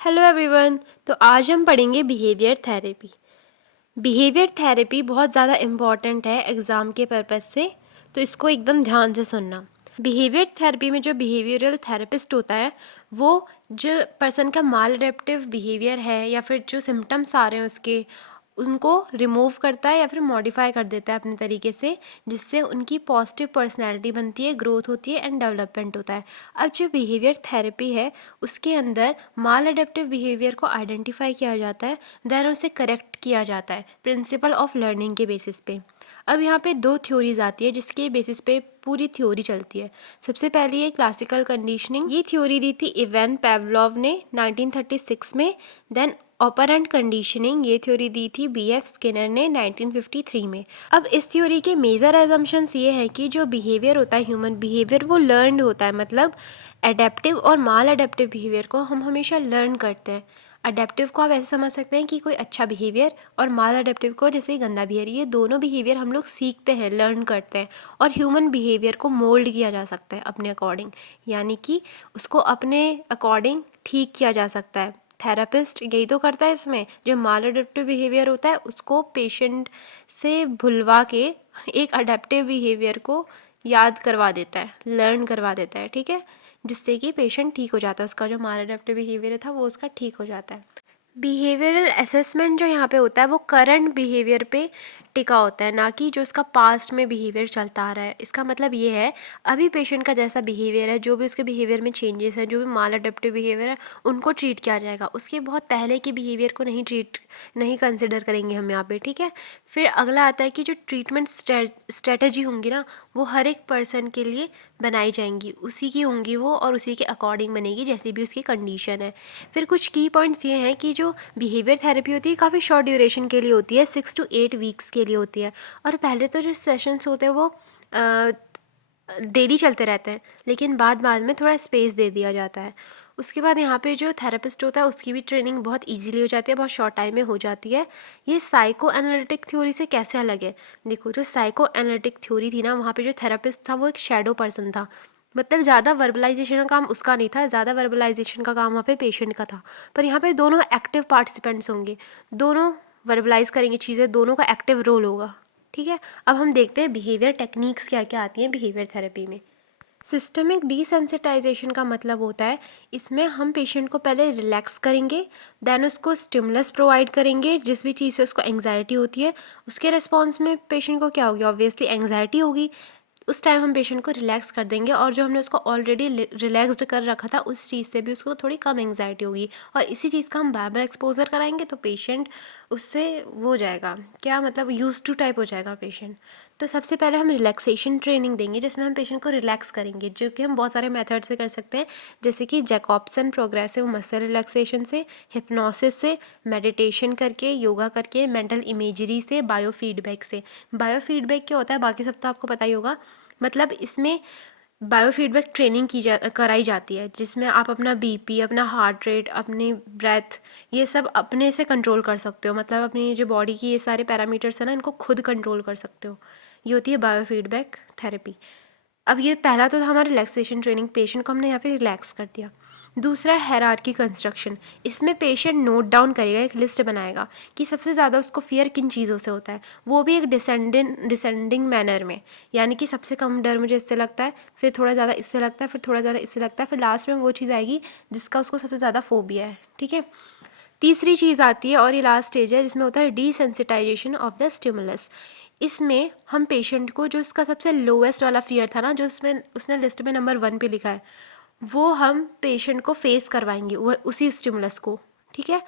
Hello everyone. तो आज हम पढ़ेंगे बिहेवियर थेरेपी। बिहेवियर थेरेपी बहुत ज़्यादा इम्पॉर्टेंट है एग्ज़ाम के पर्पज़ से, तो इसको एकदम ध्यान से सुनना। बिहेवियर थेरेपी में जो बिहेवियरल थेरेपिस्ट होता है वो जो पर्सन का माल अडेप्टिव बिहेवियर है या फिर जो सिम्टम्स आ रहे हैं उसके उनको रिमूव करता है या फिर मॉडिफाई कर देता है अपने तरीके से, जिससे उनकी पॉजिटिव पर्सनैलिटी बनती है, ग्रोथ होती है एंड डेवलपमेंट होता है। अब जो बिहेवियर थेरेपी है उसके अंदर माल अडेप्टिव बिहेवियर को आइडेंटिफाई किया जाता है, देन उसे करेक्ट किया जाता है प्रिंसिपल ऑफ लर्निंग के बेसिस पे। अब यहाँ पे दो थ्योरीज आती है जिसके बेसिस पे पूरी थ्योरी चलती है। सबसे पहली है क्लासिकल कंडीशनिंग। ये थ्योरी दी थी इवान पेवलोव ने 1936 में। देन ऑपरेंट कंडीशनिंग, ये थ्योरी दी थी बी.एफ. स्किनर ने 1953 में। अब इस थ्योरी के मेजर एजम्पशंस ये हैं कि जो बिहेवियर होता है, ह्यूमन बिहेवियर, वो लर्नड होता है। मतलब एडेप्टिव और माल एडेप्टिव बिहेवियर को हम हमेशा लर्न करते हैं। अडेप्टिव को आप ऐसे समझ सकते हैं कि कोई अच्छा बिहेवियर, और माल अडेप्टिव को जैसे गंदा बिहेवियर। ये दोनों बिहेवियर हम लोग सीखते हैं, लर्न करते हैं। और ह्यूमन बिहेवियर को मोल्ड किया जा सकता है अपने अकॉर्डिंग, यानी कि उसको अपने अकॉर्डिंग ठीक किया जा सकता है। थेरेपिस्ट यही तो करता है इसमें। जो माल अडेप्टिव बिहेवियर होता है उसको पेशेंट से भुलवा के एक अडेप्टिव बिहेवियर को याद करवा देता है, लर्न करवा देता है, ठीक है, जिससे कि पेशेंट ठीक हो जाता है। उसका जो माल अडेप्टिव बिहेवियर था वो उसका ठीक हो जाता है। बिहेवियरल असेसमेंट जो यहाँ पे होता है वो करंट बिहेवियर पे टिका होता है, ना कि जो उसका पास्ट में बिहेवियर चलता आ रहा है। इसका मतलब ये है अभी पेशेंट का जैसा बिहेवियर है, जो भी उसके बिहेवियर में चेंजेस हैं, जो भी माल अडेप्टिव बिहेवियर है, उनको ट्रीट किया जाएगा। उसके बहुत पहले के बिहेवियर को नहीं कंसिडर करेंगे हम यहाँ पे, ठीक है। फिर अगला आता है कि जो ट्रीटमेंट स्ट्रेटजी होंगी ना, वो हर एक पर्सन के लिए बनाई जाएंगी, उसी की होंगी वो, और उसी के अकॉर्डिंग बनेगी जैसी भी उसकी कंडीशन है। फिर कुछ की पॉइंट्स ये हैं कि जो बिहेवियर थेरेपी होती है काफ़ी शॉर्ट ड्यूरेशन के लिए होती है, 6 to 8 वीक्स के लिए होती है। और पहले तो जो सेशंस होते हैं वो डेली चलते रहते हैं, लेकिन बाद में थोड़ा स्पेस दे दिया जाता है। उसके बाद यहाँ पे जो थेरेपिस्ट होता है उसकी भी ट्रेनिंग बहुत इजीली हो जाती है, बहुत शॉर्ट टाइम में हो जाती है। ये साइको एनालिटिक थ्योरी से कैसे अलग है? देखो, जो साइको एनालिटिक थ्योरी थी ना, वहाँ पे जो थेरेपिस्ट था वो एक शैडो पर्सन था। मतलब ज़्यादा वर्बलाइजेशन का काम उसका नहीं था, ज़्यादा वर्बलाइजेशन का काम वहाँ पे पेशेंट का था। पर यहाँ पे दोनों एक्टिव पार्टिसिपेंट्स होंगे, दोनों वर्बलाइज करेंगे चीज़ें, दोनों का एक्टिव रोल होगा, ठीक है। अब हम देखते हैं बिहेवियर टेक्निक्स क्या क्या आती हैं बिहेवियर थेरेपी में। सिस्टमिक डिसेंसिटाइजेशन का मतलब होता है इसमें हम पेशेंट को पहले रिलैक्स करेंगे, देन उसको स्टिमुलस प्रोवाइड करेंगे। जिस भी चीज़ से उसको एंग्जाइटी होती है उसके रिस्पॉन्स में पेशेंट को क्या होगी? ऑब्वियसली एंग्जाइटी होगी। उस टाइम हम पेशेंट को रिलैक्स कर देंगे, और जो हमने उसको ऑलरेडी रिलैक्स्ड कर रखा था उस चीज़ से भी उसको थोड़ी कम एंग्जाइटी होगी। और इसी चीज़ का हम बार बार एक्सपोजर कराएंगे तो पेशेंट उससे वो हो जाएगा, क्या मतलब, यूज टू टाइप हो जाएगा पेशेंट। तो सबसे पहले हम रिलैक्सेशन ट्रेनिंग देंगे जिसमें हम पेशेंट को रिलैक्स करेंगे, जो कि हम बहुत सारे मेथड से कर सकते हैं, जैसे कि जैकॉब्सन प्रोग्रेसिव मसल रिलैक्सेशन से, हिप्नोसिस से, मेडिटेशन करके, योगा करके, मेंटल इमेजरी से, बायो फीडबैक से। बायो फीडबैक क्या होता है बाकी सब तो आपको पता ही होगा। मतलब इसमें बायो फीडबैक ट्रेनिंग कराई जाती है, जिसमें आप अपना बीपी, अपना हार्ट रेट, अपनी ब्रेथ, ये सब अपने से कंट्रोल कर सकते हो। मतलब अपनी जो बॉडी की ये सारे पैरामीटर्स हैं ना, इनको खुद कंट्रोल कर सकते हो। ये होती है बायो फीडबैक थेरेपी। अब ये पहला तो था हमारा रिलैक्सेशन ट्रेनिंग, पेशेंट को हमने यहाँ पे रिलैक्स कर दिया। दूसरा हायरार्की कंस्ट्रक्शन। इसमें पेशेंट नोट डाउन करेगा, एक लिस्ट बनाएगा कि सबसे ज़्यादा उसको फियर किन चीज़ों से होता है, वो भी एक डिसेंडिंग मैनर में। यानी कि सबसे कम डर मुझे इससे लगता है, फिर थोड़ा ज़्यादा इससे लगता है, फिर थोड़ा ज़्यादा इससे लगता है, फिर लास्ट में वो चीज़ आएगी जिसका उसको सबसे ज़्यादा फोबिया है, ठीक है। तीसरी चीज़ आती है और ये लास्ट स्टेज है, जिसमें होता है डिसेंसिटाइजेशन ऑफ द स्टिमुलस। इसमें हम पेशेंट को जो उसका सबसे लोएस्ट वाला फियर था ना, जो उसमें उसने लिस्ट में नंबर 1 पे लिखा है, वो हम पेशेंट को फेस करवाएंगे वो उसी स्टिमुलस को, ठीक है।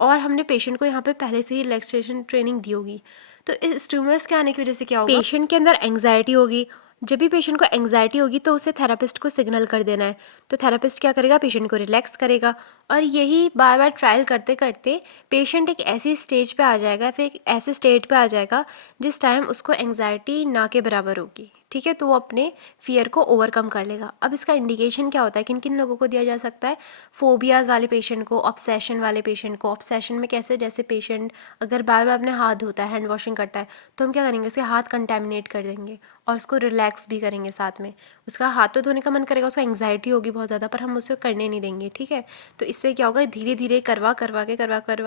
और हमने पेशेंट को यहाँ पे पहले से ही रिलैक्सेशन ट्रेनिंग दी होगी। तो इस स्टिमुलस के आने की वजह से क्या होगा? पेशेंट के अंदर एंग्जाइटी होगी। जब भी पेशेंट को एंग्जाइटी होगी तो उसे थेरेपिस्ट को सिग्नल कर देना है। तो थेरेपिस्ट क्या करेगा? पेशेंट को रिलैक्स करेगा। और यही बार बार ट्रायल करते करते पेशेंट एक ऐसी स्टेज पे आ जाएगा, फिर एक ऐसे स्टेट पे आ जाएगा जिस टाइम उसको एंग्जाइटी ना के बराबर होगी, ठीक है। तो वो अपने फियर को ओवरकम कर लेगा। अब इसका इंडिकेशन क्या होता है, किन किन लोगों को दिया जा सकता है? फोबियाज़ वाले पेशेंट को, ऑब्सेशन वाले पेशेंट को। ऑब्सेशन में कैसे? जैसे पेशेंट अगर बार बार अपने हाथ धोता है, हैंड वॉशिंग करता है, तो हम क्या करेंगे? उसके हाथ कंटेमिनेट कर देंगे और उसको रिलैक्स भी करेंगे साथ में। उसका हाथ तो धोने का मन करेगा, उसको एंग्जाइटी होगी बहुत ज़्यादा, पर हम उसे करने नहीं देंगे, ठीक है। तो इससे क्या होगा, धीरे धीरे करवा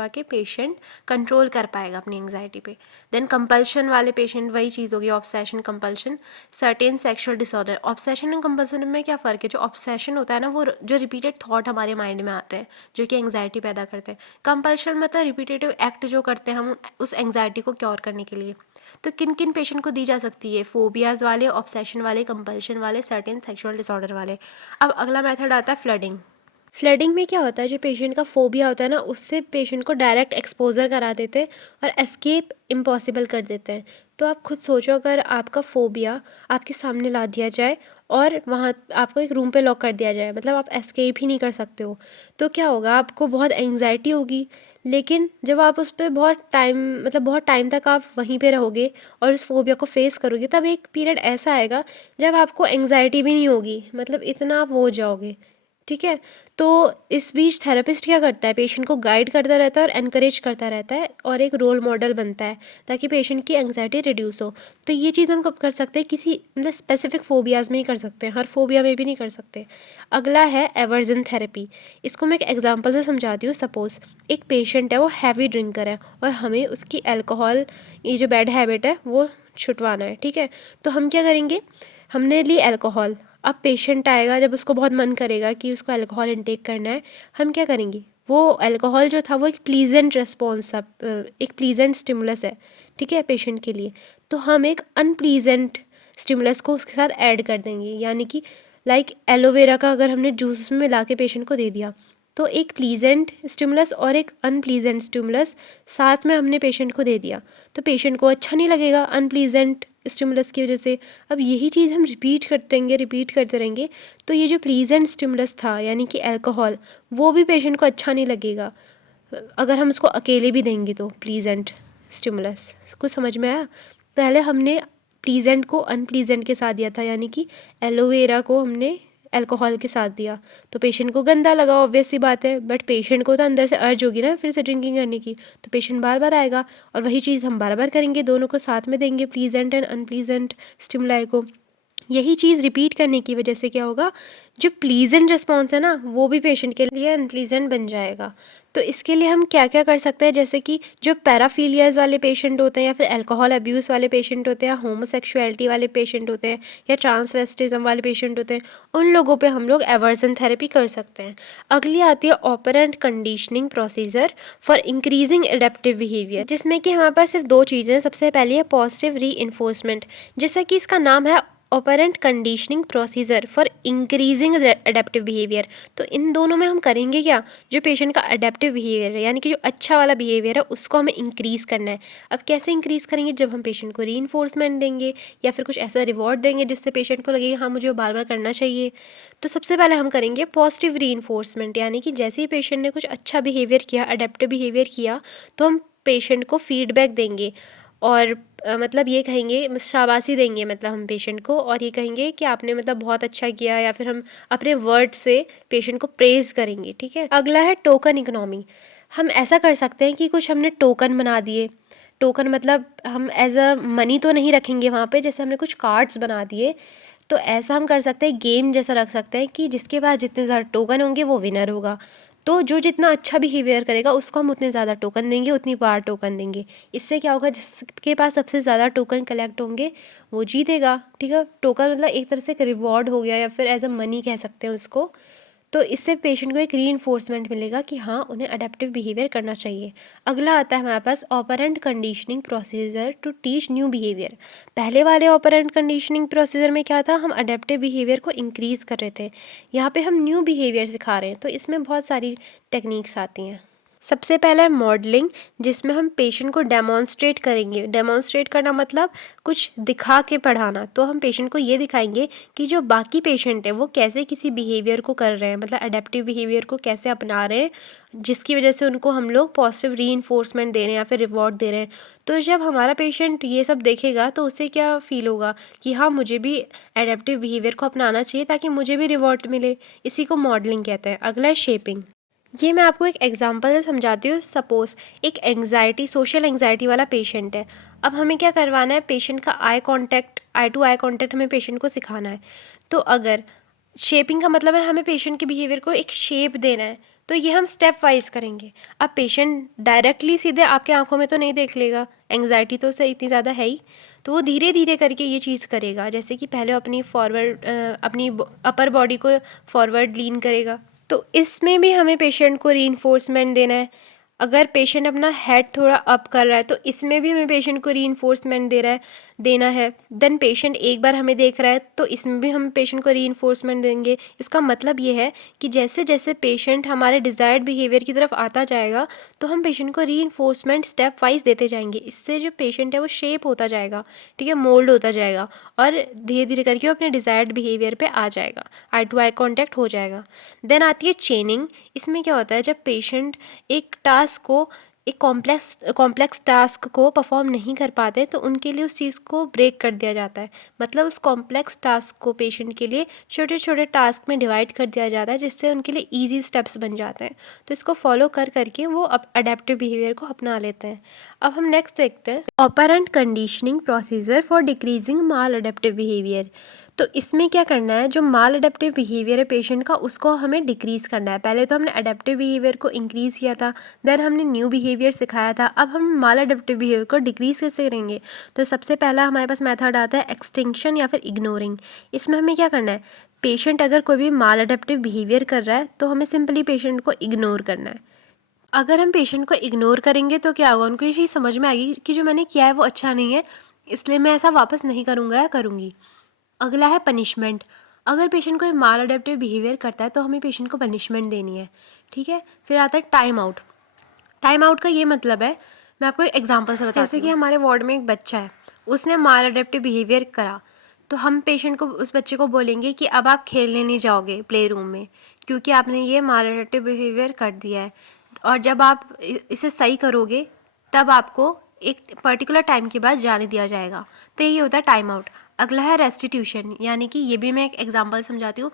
के पेशेंट कंट्रोल कर पाएगा अपनी एंग्जाइटी पे। देन कंपल्शन वाले पेशेंट, वही चीज़ होगी obsession compulsion, certain sexual disorder. Obsession and compulsion में क्या फ़र्क है, जो ऑब्सेशन होता है ना वो जो रिपीटेड थॉट हमारे माइंड में आते हैं जो कि एंग्जाइटी पैदा करते हैं। कंपल्शन मतलब रिपीटेटिव एक्ट जो करते हैं हम उस एंग्जाइटी को क्योर करने के लिए। तो किन किन पेशेंट को दी जा सकती है, फोबियाज़ वाले, ऑब्सेशन वाले, कंपल्शन वाले, सर्टेन सेक्सुअल डिसऑर्डर वाले। अब अगला मेथड आता है फ्लडिंग। फ्लडिंग में क्या होता है, जो पेशेंट का फोबिया होता है ना उससे पेशेंट को डायरेक्ट एक्सपोजर करा देते हैं और एस्केप इम्पॉसिबल कर देते हैं। तो आप खुद सोचो, अगर आपका फोबिया आपके सामने ला दिया जाए और वहाँ आपको एक रूम पे लॉक कर दिया जाए, मतलब आप एस्केप ही नहीं कर सकते हो, तो क्या होगा, आपको बहुत एंग्जाइटी होगी। लेकिन जब आप उस पर बहुत टाइम तक आप वहीं पे रहोगे और उस फोबिया को फेस करोगे, तब एक पीरियड ऐसा आएगा जब आपको एंग्जाइटी भी नहीं होगी, मतलब इतना आप हो जाओगे। ठीक है, तो इस बीच थेरेपिस्ट क्या करता है, पेशेंट को गाइड करता रहता है और एनकरेज करता रहता है और एक रोल मॉडल बनता है ताकि पेशेंट की एंग्जाइटी रिड्यूस हो। तो ये चीज़ हम कब कर सकते हैं, किसी मतलब स्पेसिफिक फोबियाज़ में ही कर सकते हैं, हर फोबिया में भी नहीं कर सकते। अगला है एवर्जन थेरेपी। इसको मैं एक एग्जांपल से समझाती हूँ। सपोज़ एक पेशेंट है, वो हैवी ड्रिंकर है और हमें उसकी अल्कोहल, ये जो बैड हैबिट है वो छुटवाना है। ठीक है, तो हम क्या करेंगे, हमने ली अल्कोहल, अब पेशेंट आएगा जब उसको बहुत मन करेगा कि उसको अल्कोहल इनटेक करना है, हम क्या करेंगे, वो अल्कोहल जो था वो एक प्लीजेंट रिस्पॉन्स था, एक प्लीजेंट स्टिमुलस है, ठीक है, पेशेंट के लिए। तो हम एक अनप्लीजेंट स्टिमुलस को उसके साथ ऐड कर देंगे, यानी कि लाइक एलोवेरा का अगर हमने जूस उसमें मिला के पेशेंट को दे दिया, तो एक प्लीजेंट स्टिमुलस और एक अनप्लीजेंट स्टिमुलस साथ में हमने पेशेंट को दे दिया, तो पेशेंट को अच्छा नहीं लगेगा अनप्लीजेंट स्टिमुलस की वजह से। अब यही चीज़ हम रिपीट करते रहेंगे, तो ये जो प्लीजेंट स्टिमुलस था यानी कि अल्कोहल, वो भी पेशेंट को अच्छा नहीं लगेगा अगर हम उसको अकेले भी देंगे। तो प्लीजेंट स्टिमुलस, कुछ समझ में आया? पहले हमने प्लीजेंट को अनप्लीजेंट के साथ दिया था, यानी कि एलोवेरा को हमने अल्कोहल के साथ दिया, तो पेशेंट को गंदा लगा, ऑब्वियस सी बात है, बट पेशेंट को तो अंदर से अर्ज होगी ना फिर से ड्रिंकिंग करने की, तो पेशेंट बार बार आएगा और वही चीज़ हम बार बार करेंगे, दोनों को साथ में देंगे, प्लीजेंट एंड अनप्लीजेंट स्टिमुलाई को। यही चीज़ रिपीट करने की वजह से क्या होगा, जो प्लीजेंट रिस्पॉन्स है ना वो भी पेशेंट के लिए अनप्लीजेंट बन जाएगा। तो इसके लिए हम क्या क्या कर सकते हैं, जैसे कि जो पैराफीलियाज वाले पेशेंट होते हैं या फिर अल्कोहल अब्यूज़ वाले पेशेंट होते हैं, होमोसेक्सुअलिटी वाले पेशेंट होते हैं या ट्रांसवेस्टिज्म वाले पेशेंट होते हैं, उन लोगों पे हम लोग एवर्जन थेरेपी कर सकते हैं। अगली आती है operand conditioning procedure for increasing adaptive behaviour, जिसमें कि हमारे पास सिर्फ दो चीज़ें हैं। सबसे पहले है पॉजिटिव री इन्फोर्समेंट, जैसा कि इसका नाम है operand conditioning procedure for increasing adaptive behaviour. तो इन दोनों में हम करेंगे क्या, जो पेशेंट का अडेप्टिव बिहेवियर है यानी कि जो अच्छा वाला बिहेवियर है उसको हमें इंक्रीज़ करना है। अब कैसे इंक्रीज़ करेंगे, जब हम पेशेंट को रीइंफोर्समेंट देंगे या फिर कुछ ऐसा रिवॉर्ड देंगे जिससे पेशेंट को लगेगा हाँ मुझे वो बार बार करना चाहिए। तो सबसे पहले हम करेंगे पॉजिटिव रीइंफोर्समेंट, यानी कि जैसे ही पेशेंट ने कुछ अच्छा बिहेवियर किया, अडेप्टिव बिहेवियर किया, तो हम पेशेंट को फीडबैक देंगे और मतलब ये कहेंगे, शाबाशी देंगे मतलब हम पेशेंट को, और ये कहेंगे कि आपने मतलब बहुत अच्छा किया, या फिर हम अपने वर्ड से पेशेंट को प्रेज़ करेंगे। ठीक है, अगला है टोकन इकोनॉमी। हम ऐसा कर सकते हैं कि कुछ हमने टोकन बना दिए, टोकन मतलब हम एज अ मनी तो नहीं रखेंगे वहाँ पे, जैसे हमने कुछ कार्ड्स बना दिए, तो ऐसा हम कर सकते हैं, गेम जैसा रख सकते हैं कि जिसके पास जितने ज़्यादा टोकन होंगे वो विनर होगा। तो जो जितना अच्छा बिहेवियर करेगा उसको हम उतने ज़्यादा टोकन देंगे, उतनी बार टोकन देंगे। इससे क्या होगा, जिसके पास सबसे ज़्यादा टोकन कलेक्ट होंगे वो जीतेगा। ठीक है, टोकन मतलब एक तरह से एक रिवॉर्ड हो गया या फिर एज अ मनी कह सकते हैं उसको। तो इससे पेशेंट को एक रीइंफोर्समेंट मिलेगा कि हाँ उन्हें अडेप्टिव बिहेवियर करना चाहिए। अगला आता है हमारे पास operant conditioning procedure to teach new behaviour. पहले वाले ऑपरेंट कंडीशनिंग प्रोसीजर में क्या था, हम अडेप्टिव बिहेवियर को इंक्रीज़ कर रहे थे, यहाँ पे हम न्यू बिहेवियर सिखा रहे हैं। तो इसमें बहुत सारी टेक्निक्स आती हैं। सबसे पहला है मॉडलिंग, जिसमें हम पेशेंट को डेमोन्स्ट्रेट करेंगे। डेमोन्स्ट्रेट करना मतलब कुछ दिखा के पढ़ाना। तो हम पेशेंट को ये दिखाएंगे कि जो बाकी पेशेंट है वो कैसे किसी बिहेवियर को कर रहे हैं, मतलब अडेप्टिव बिहेवियर को कैसे अपना रहे हैं, जिसकी वजह से उनको हम लोग पॉजिटिव रीइंफोर्समेंट दे रहे हैं या फिर रिवॉर्ड दे रहे हैं। तो जब हमारा पेशेंट ये सब देखेगा तो उसे क्या फ़ील होगा कि हाँ मुझे भी अडेप्टिव बिहेवियर को अपनाना चाहिए ताकि मुझे भी रिवॉर्ड मिले। इसी को मॉडलिंग कहते हैं। अगला है शेपिंग। ये मैं आपको एक एग्जांपल से समझाती हूँ। सपोज़ एक सोशल एंग्जाइटी वाला पेशेंट है। अब हमें क्या करवाना है, पेशेंट का आई टू आई कांटेक्ट हमें पेशेंट को सिखाना है। तो अगर शेपिंग का मतलब है हमें पेशेंट के बिहेवियर को एक शेप देना है, तो ये हम स्टेप वाइज करेंगे। अब पेशेंट डायरेक्टली सीधे आपके आंखों में तो नहीं देख लेगा, एंग्जाइटी तो से इतनी ज़्यादा है ही, तो वो धीरे धीरे करके ये चीज़ करेगा। जैसे कि पहले अपनी अपनी अपर बॉडी को फॉरवर्ड लीन करेगा, तो इसमें भी हमें पेशेंट को रीइंफोर्समेंट देना है। अगर पेशेंट अपना हेड थोड़ा अप कर रहा है तो इसमें भी हमें पेशेंट को रीइंफोर्समेंट देना है। देन पेशेंट एक बार हमें देख रहा है तो इसमें भी हम पेशेंट को रीइंफोर्समेंट देंगे। इसका मतलब ये है कि जैसे जैसे पेशेंट हमारे डिज़ायर्ड बिहेवियर की तरफ आता जाएगा तो हम पेशेंट को रीइंफोर्समेंट स्टेप वाइज देते जाएंगे। इससे जो पेशेंट है वो शेप होता जाएगा, ठीक है, मोल्ड होता जाएगा और धीरे धीरे करके वो अपने डिज़ायर्ड बिहेवियर पे आ जाएगा, आई टू आई कॉन्टैक्ट हो जाएगा। देन आती है चेनिंग। इसमें क्या होता है, जब पेशेंट एक कॉम्प्लेक्स टास्क को परफॉर्म नहीं कर पाते तो उनके लिए उस चीज़ को ब्रेक कर दिया जाता है। मतलब उस कॉम्प्लेक्स टास्क को पेशेंट के लिए छोटे छोटे टास्क में डिवाइड कर दिया जाता है, जिससे उनके लिए ईजी स्टेप्स बन जाते हैं। तो इसको फॉलो कर करके वो अडेप्टिव बिहेवियर को अपना लेते हैं। अब हम नेक्स्ट देखते हैं operand conditioning procedure for decreasing mall adaptive behaviour. तो इसमें क्या करना है, जो माल अडेप्टिव बिहेवियर है पेशेंट का उसको हमें डिक्रीज़ करना है। पहले तो हमने अडेप्टिव बिहेवियर को इंक्रीज़ किया था, देन हमने न्यू बिहेवियर सिखाया था, अब हम माल अडेप्टिव बिहेवियर को डिक्रीज़ कैसे करेंगे। तो सबसे पहला हमारे पास मेथड आता है एक्सटिंक्शन या फिर इग्नोरिंग। इसमें हमें क्या करना है, पेशेंट अगर कोई भी माल अडेप्टिव बिहेवियर कर रहा है तो हमें सिंपली पेशेंट को इग्नोर करना है। अगर हम पेशेंट को इग्नोर करेंगे तो क्या होगा, उनको ये चीज़ समझ में आएगी कि जो मैंने किया है वो अच्छा नहीं है, इसलिए मैं ऐसा वापस नहीं करूँगा या करूँगी। अगला है पनिशमेंट। अगर पेशेंट कोई माल अडेप्टिव बिहेवियर करता है तो हमें पेशेंट को पनिशमेंट देनी है, ठीक है। फिर आता है टाइम आउट। टाइम आउट का ये मतलब है, मैं आपको एक एग्जांपल से बताती हूँ। जैसे कि हमारे वार्ड में एक बच्चा है, उसने माल अडेप्टिव बिहेवियर करा, तो हम पेशेंट को, उस बच्चे को बोलेंगे कि अब आप खेलने नहीं जाओगे प्ले रूम में, क्योंकि आपने ये माल अडेप्टिव बिहेवियर कर दिया है, और जब आप इसे सही करोगे तब आपको एक पर्टिकुलर टाइम के बाद जाने दिया जाएगा। तो ये होता है टाइम आउट। अगला है रेस्टिट्यूशन, यानी कि ये भी मैं एक एग्जांपल समझाती हूँ।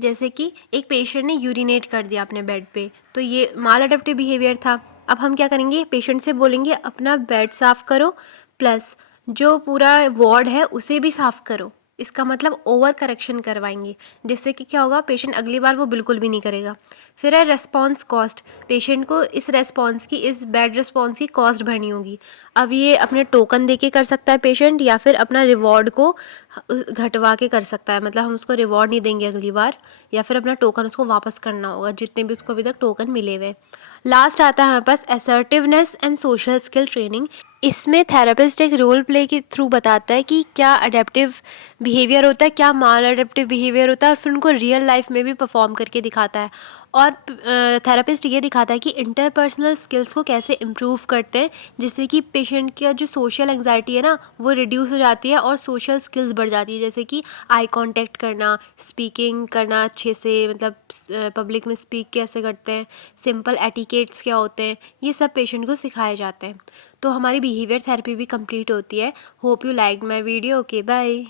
जैसे कि एक पेशेंट ने यूरिनेट कर दिया अपने बेड पे, तो ये माल अडेप्टिव बिहेवियर था। अब हम क्या करेंगे, पेशेंट से बोलेंगे अपना बेड साफ़ करो प्लस जो पूरा वार्ड है उसे भी साफ़ करो। इसका मतलब ओवर करेक्शन करवाएंगे, जिससे कि क्या होगा, पेशेंट अगली बार वो बिल्कुल भी नहीं करेगा। फिर है रेस्पॉन्स कॉस्ट। पेशेंट को इस रेस्पॉन्स की, इस बैड रेस्पॉन्स की कॉस्ट भरनी होगी। अब ये अपने टोकन दे के कर सकता है पेशेंट, या फिर अपना रिवॉर्ड को घटवा के कर सकता है। मतलब हम उसको रिवॉर्ड नहीं देंगे अगली बार, या फिर अपना टोकन उसको वापस करना होगा, जितने भी उसको अभी तक टोकन मिले हुए। लास्ट आता है हमारे पास assertiveness and social skill training. इसमें थेरेपिस्ट एक रोल प्ले के थ्रू बताता है कि क्या अडेप्टिव बिहेवियर होता है, क्या माल अडेप्टिव बिहेवियर होता है, और फिर उनको रियल लाइफ में भी परफॉर्म करके दिखाता है। और थेरेपिस्ट ये दिखाता है कि इंटरपर्सनल स्किल्स को कैसे इम्प्रूव करते हैं, जिससे कि पेशेंट का जो सोशल एंग्जाइटी है ना वो रिड्यूस हो जाती है और सोशल स्किल्स बढ़ जाती है। जैसे कि आई कांटेक्ट करना, स्पीकिंग करना अच्छे से, मतलब पब्लिक में स्पीक कैसे करते हैं, सिंपल एटिकेट्स क्या होते हैं, ये सब पेशेंट को सिखाए जाते हैं। तो हमारी बिहेवियर थेरेपी भी कंप्लीट होती है। Hope you like my video. Okay, bye.